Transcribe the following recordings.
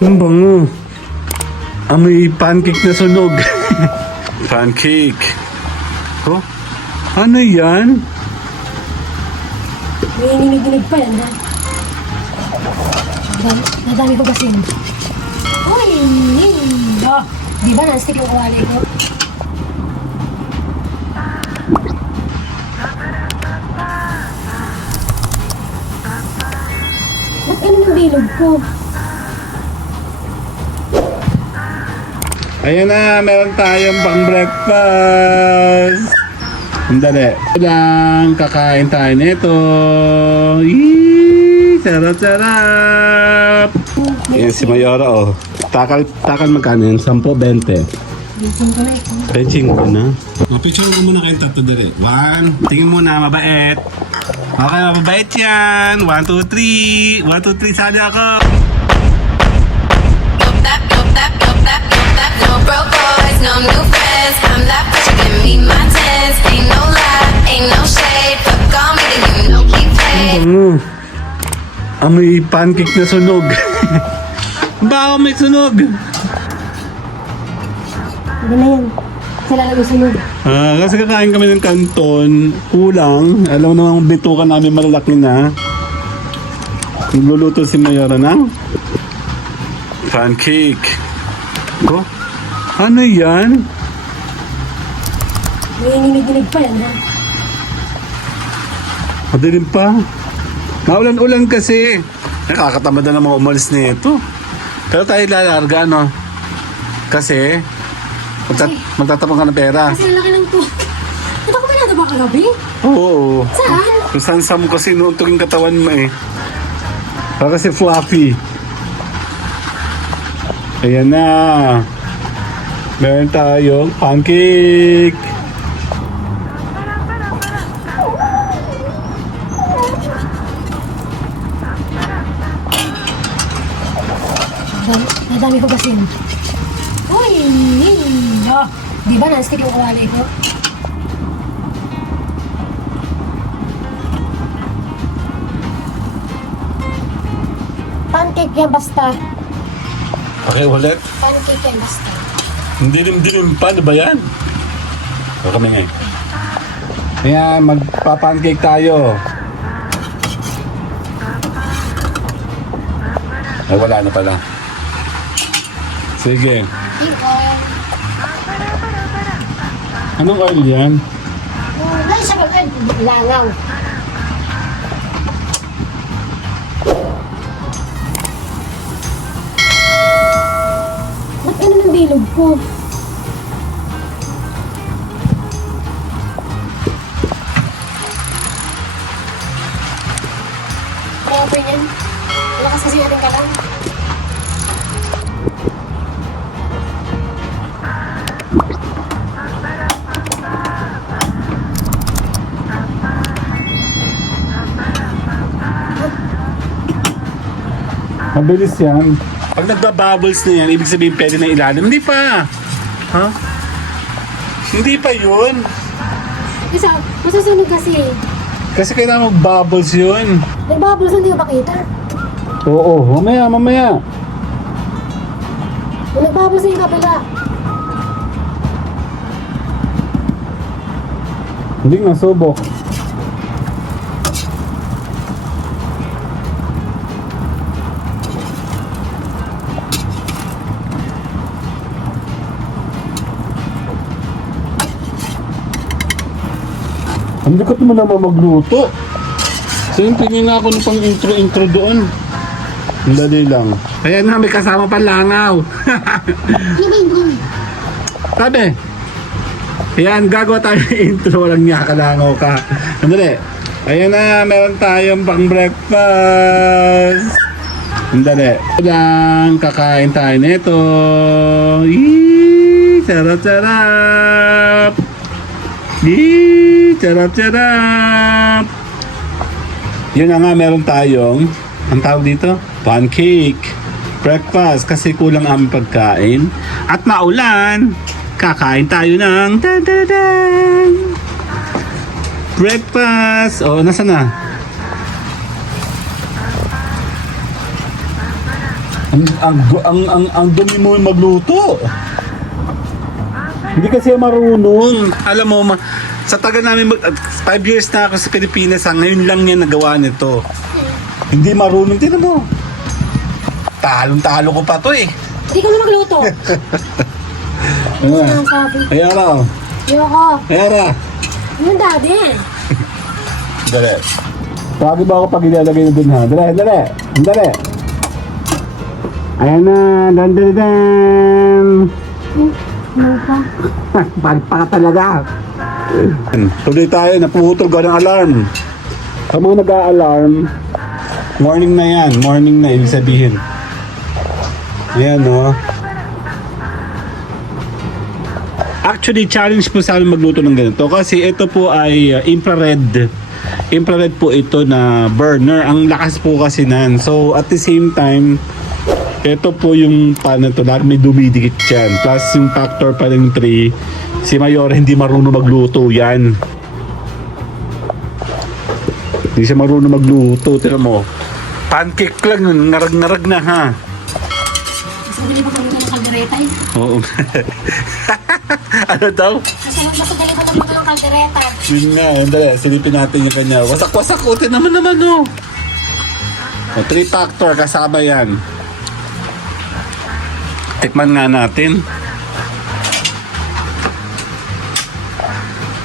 Ang bango. Amoy pancake na sunog. Pancake. Oh, ano yan? May ninig-ninig pa yan, ha? Nadami ko kasi yun. Uy! Oh, di ba na-stick yung kawali ko? Ba't ganun ang bilog ko? Ayan na, meron tayong pang breakfast. Sandali. Lang, kakain tayo nito. Yee! Sarap-sarap! Ayan si Mayora, oh. Takal magkano yun? 10, 20. Bisin ko na ito. Benching ko na. Picture ko muna kayong tatlo dali. 1, tingin muna, mabait. Okay, mabait yan. 1, 2, 3. 1, 2, 3, sali ako. No broke boys, no new friends. I'm that bitch, you give me my tens. Ain't no lie, ain't no shade. Fuck on me, then you know keep playing. Bango. Amoy pancake na sunog. Baka may sunog. Hindi na yan. Sila lang gusto yun. Kasi kakain kami ng kanton. Kulang. Alam mo naman bitukan namin malalaki na. Nagluluto si Mayora ng pancake. Oh, ano yan? May ninig-ninig pa yan, ha? Madilim pa. Maulan-ulan kasi. Nakakatamad na mga umalis na ito. Pero tayo lalarga, no? Kasi magtatapang ka ng pera. Kasi ang laki ng to. Ito ko pinado ba kagabi? Oo. Saan? Kung saan mo kasi nuntog yung katawan mo eh. Para kasi fluffy. Ayan na. Meron tayong pancake. Nadami ko kasi yun. Uy! Oh, di ba na-stick yung kawali ko? Pancake yan basta. Okay, ulit. Pancake yan basta. Hindi dilim pa, di ba yan? O kami ngayon. Ayan, magpa-pancake tayo. Ay, wala na pala. Sige. Yung oil. Anong oil yan? Wala siya mag langaw. Ba't ganun ang bilog ko? Kaya pa yan. Lakas kasi natin ka lang. Mabilis yan. Pag nagbabubbles na yan, ibig sabihin pwede na ilalim. Hindi pa. Ha? Hindi pa yun. Isa, masusunog kasi. Kasi kailangan mag-bubbles yun. Nagbablos, hindi ko makita. Oo, mamaya. Kung nagbablos na yung kapila. Hindi nga, subok. Ang likot mo naman magluto. So yung tingin nga ako ng pang intro doon. Ang dali lang. Ayan na, may kasama pa langaw. Sabi. Ayan, gagawa tayo ng intro. Walang niya, kalangaw ka. Ang dali. Ayan na, meron tayong pang breakfast. Ang dali. Lang, kakain tayo nito. Yee! Sarap-sarap! Yee! Sarap-sarap! Yun na nga, meron tayong, ang tawag dito, pancake. Breakfast, kasi kulang aming pagkain. At maulan, kakain tayo ng breakfast. Oh, nasa na? Ang dumi mo magluto. Hindi kasi marunong. Alam mo, sa taga namin, 5 years na ako sa Pilipinas, ngayon lang niya nagawa nito. Hindi marunong. Tingnan mo. Talong-talo ko pa to eh. Hindi ka na magluto. Ano Ano na? ang sabi? Ayara. Ayoko. Ayara. Yung daddy. Dali. Lagi ba ako pag ilalagay na dun ha? Dali, dali. Dali. Ayan na. Dan. Ano pa? Pagpaka talaga. Tuloy tayo. Napuhutol ko ng alarm. Sa mga nag-a-alarm, morning na yan. Morning na, ibig sabihin. Ayan, no? Actually, challenge po sa amin magluto ng ganito kasi ito po ay infrared. Infrared po ito na burner. Ang lakas po kasi nan. So, at the same time, ito po yung paano to, may dumidikit yan. Plus, yung factor pa ng 3, si Mayora hindi marunong magluto yan. Hindi siya marunong magluto. Tignan mo. Pancake lang, ngarag-ngarag na ha. Mas madali pa pagluto ng kaldereta eh. Oo. Ano daw? Mas madali pa pagluto ng kaldereta. Yun nga, andali, silipin natin yung kanya. Wasak-wasak, uti naman oh. O, 3 factor, kasama yan. Tikman nga natin.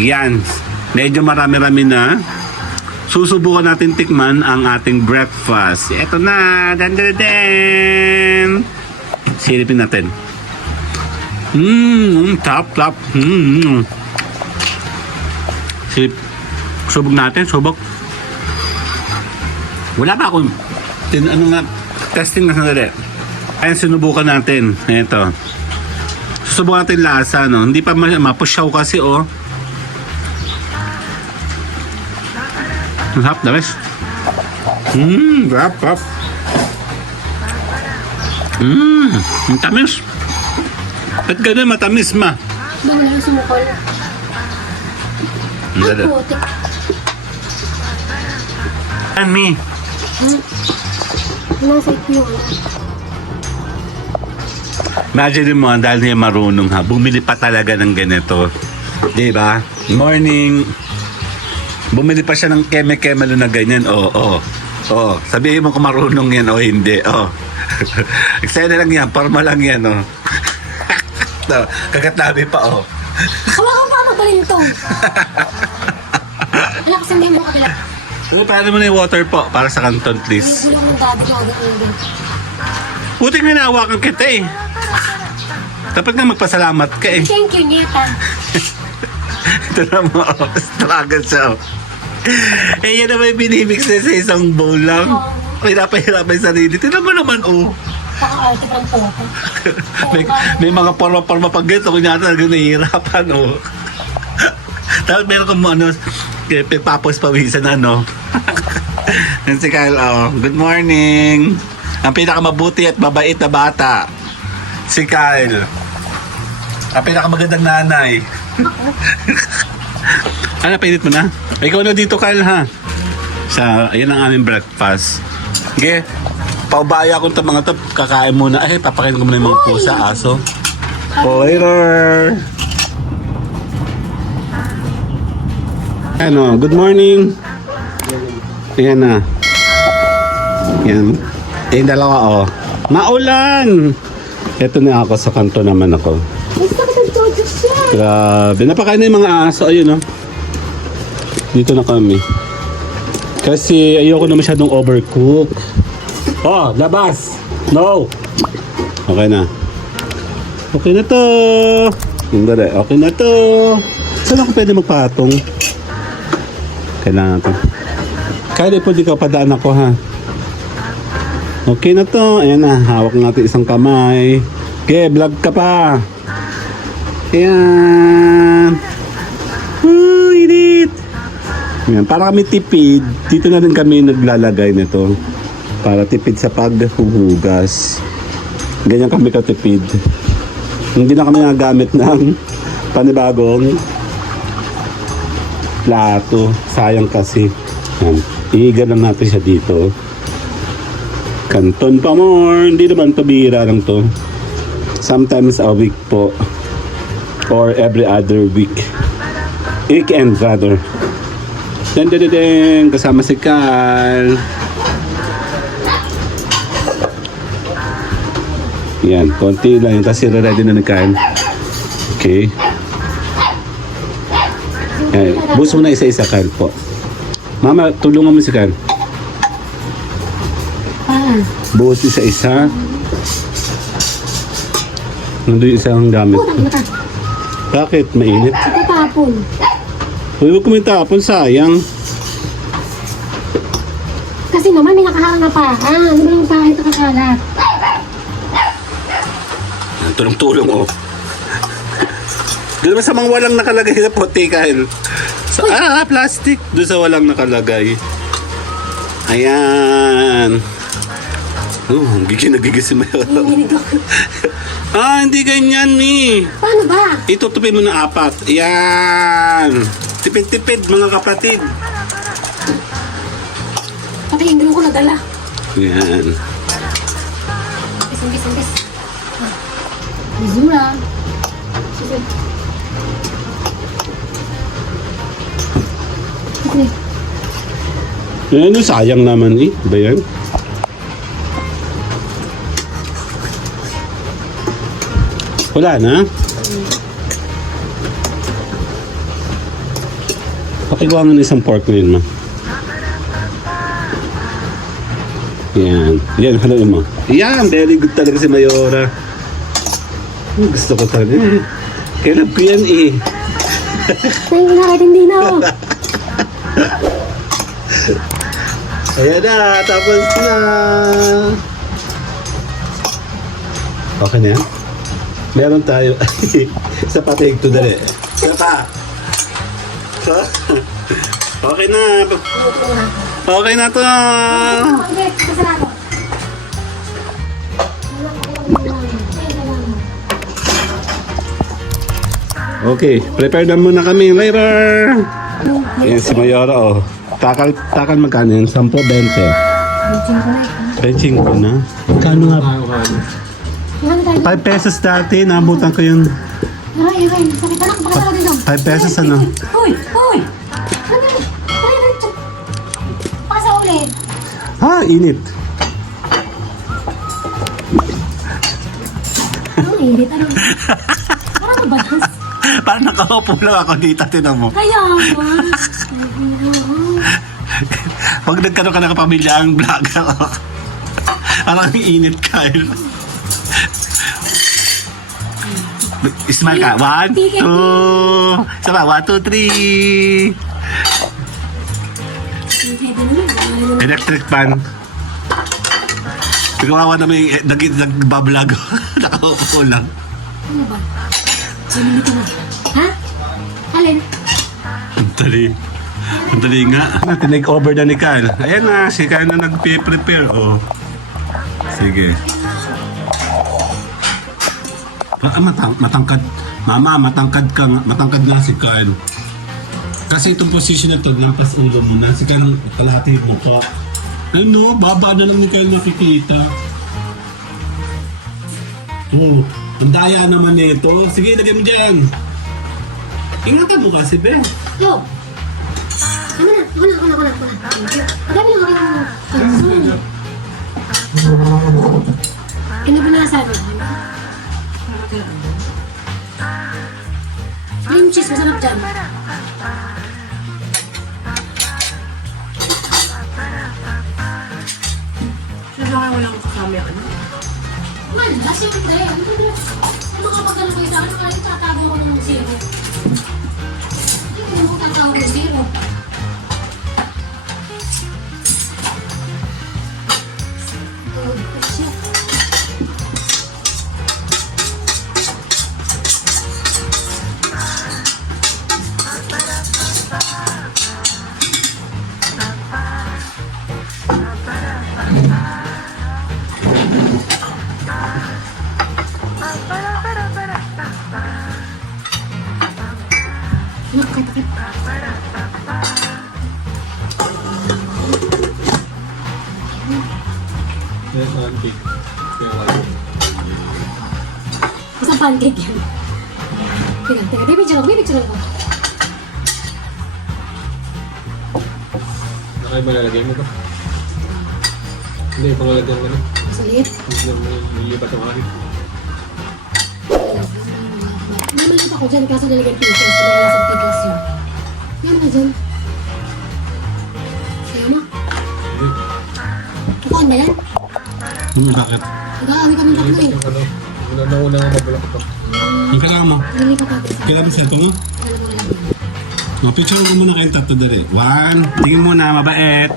Yan. Medyo marami-rami na. Susubukan natin tikman ang ating breakfast. Ito na. Dan. Silipin natin. Top. Subok natin, subok. Wala pa akong testing na sandali. Ayan, sinubukan natin. Ito. Susubukan natin lasa, no? Hindi pa mapusyaw kasi, oh. Ang hap, the best. Rap. Ang tamis. Ba't ganun matamis, ma? Doon na yung sumukol. Ang Ay, dada. putik. And me. Nasa yun. Imagine mo, dahil niya marunong ha, bumili pa talaga ng ganito. Diba? Morning. Bumili pa siya ng keme-kemelo na ganyan. Oo. Sabihin mo kung marunong yan o hindi. Eksena lang yan. Forma lang yan. No, kakatabi pa. Hawakan pa ako balin to. Wala kasi hindi mo kabila. Ano, paano mo na yung water po para sa kanton, please? Yung daddy ko agad. Buti nga nahawakan kita eh. Dapat nga magpasalamat ka eh. Thank you, Nieta. Ito na mo, struggle siya. Eh, yan naman yung binimix na sa isang bowl lang. Pinapahirapan yung sarili. Tignan mo naman, Paka-arte pang poko. may mga forma-forma pag ganito, kung yata talagang nahihirapan, Tapos meron kong papos pawisan, Yan si Kyle, good morning. Ang pinakamabuti at mabait na bata, si Kyle. Ang pinakamagandang nanay. Ano, painit mo na? Ikaw na dito, Kyle, ha? Ayan ang aming breakfast. Okay? Paubaya ko itong mga to. Kakain muna. Ay, papakain ko muna yung mga pusa, aso. Later! Ano, good morning. Ayan na. Yan. Yung dalawa, Maulan! Ito na ako, sa kanto naman ako. Basta ka ng todo siya. Grabe. Napakain na yung mga aso. Ayun, Dito na kami. Kasi ayoko na masyadong overcook. Labas! No! Okay na. Okay na to. Hindi. Okay na to. Saan ako pwede magpatong? Kailangan to. Kaya po di ka padaan ako, ha? Okay na to. Ayan na. Hawak natin isang kamay. Okay, vlog ka pa. Ayan. Init. Ayan. Para kami tipid, dito na rin kami naglalagay nito. Para tipid sa paghuhugas. Ganyan kami katipid. Hindi na kami nagamit ng panibagong plato. Sayang kasi. Yan. Ihiga lang natin siya dito. Canton pa more. Hindi naman to, bihira lang to. Sometimes a week po. Or every other week. Weekend rather. Den. Kasama si Carl. Yan, konti lang. Tapos ready na ni Carl. Okay. Yan. Bus mo na isa-isa, Carl po. Mama, tulungan mo si Carl. Buhos isa-isa. Nandun yung isang gamit. Putang mata. Bakit? Mainit? Ito tapon. Huwag mo kumitapon, sayang. Kasi naman may nakaharang na paa. Ano ba yung paa ito kakalat? Tulong-tulong, oh. Doon naman sa mga walang nakalagay na puti, Kyle. Plastic. Doon sa walang nakalagay. Ayan. Nagigis si Mayor. Nininig ako. Hindi ganyan, Mi. Paano ba? Itutupin mo na 4. Ayan. Tipid-tipid, mga kapatid. Pati hindi ko nadala. Ayan. Bis. Bizura. Sige. Okay. Ayan, sayang naman, eh. Ba yan? Wala na? Pakikuha nga ng isang pork rin, ma. Yan. Yan, haluin mo. Yan, very good talaga si Mayora. Gusto ko talaga. Kailan ko yan, eh. Thank you na kahit hindi na ako. Ayan na, tapos na. Okay na yan? Meron tayo. Sa patig to dali. Isa pa. Okay na. Okay na to. Okay, kasalanan ko. Okay, prepare na muna kami later. Ayan si Mayora, oh. Takal magkano yun? 10, 20. Benching ko na. Kano nga? 5 pesos dati, nabutan ko yun. Ay, sakit na lang. Pakasala din lang. 5 pesos ano? Uy! Pakasa ulit. Init. Ano, init? Ano? Parang nabas. Parang nakaupo lang ako dito, tinan mo. Kaya ba? Pag nagkaroon ka ng kapamilya ang vlogger, oh. Parang init, Kyle. Smile ka. 1, 2. Saba, 1, 2, 3. Electric fan. Pagawawa na may nagbablog. Nakaupo lang. Ano ba? Sinilito na. Ha? Alin? Ang dali nga. Tinake over na ni Kyle. Ayan na, si Kyle na nag-prepare. Oh. Sige. Matangkad. Mama, matangkad na si Kyle. Kasi itong position na to, lampas ulo mo na. Si Kyle, kalahati mo pa. Ano, baba na lang ni Kyle nakikita. Oh, ang daya naman nito. Sige, lagay mo dyan. Ingatan mo kasi, Ben. Yo! Ako na. Pagkabi lang ako. Pinabinasan. Cream cheese, masarap dyan. Kailangan walang camera, ano? Wala, siyempre. Ano makapagdala ko sa akin? Kaya tatago ko ng zero. Hindi mo tatago ng zero. Nakakatakit. Isang pancake yan. Teka, bibidyo ako. Nakaya ba lalagyan mo to? Hindi, pangalagyan ka na. Masulit. Lilipat ang hari. May maliit ako dyan, kaso nalagyan pickles. Nalagyan sa pickles yun. Yan na dyan. Kaya mo? Hindi. Kukuhan ba yan? Bakit? Nag-aami kami tatlo eh. Yung ano, nauna nga mabulak ito. Ang kailangan mo? Nalipat natin sa... Kailangan mo sa ito mo? Alam mo lang yan. Picture mo muna kayong tatlo dali. 1, tingin muna, mabait.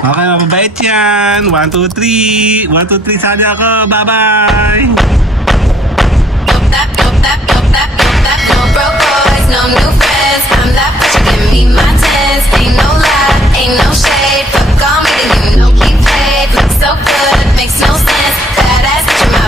Okay, mabait yan. 1, 2, 3. 1, 2, 3, sali ako. Bye-bye! No broke boys, no new friends. I'm that bitch, you give me my tens. Ain't no lie, ain't no shade. Fuck all me, then you know we paid. Look so good, makes no sense. That ass bitch in my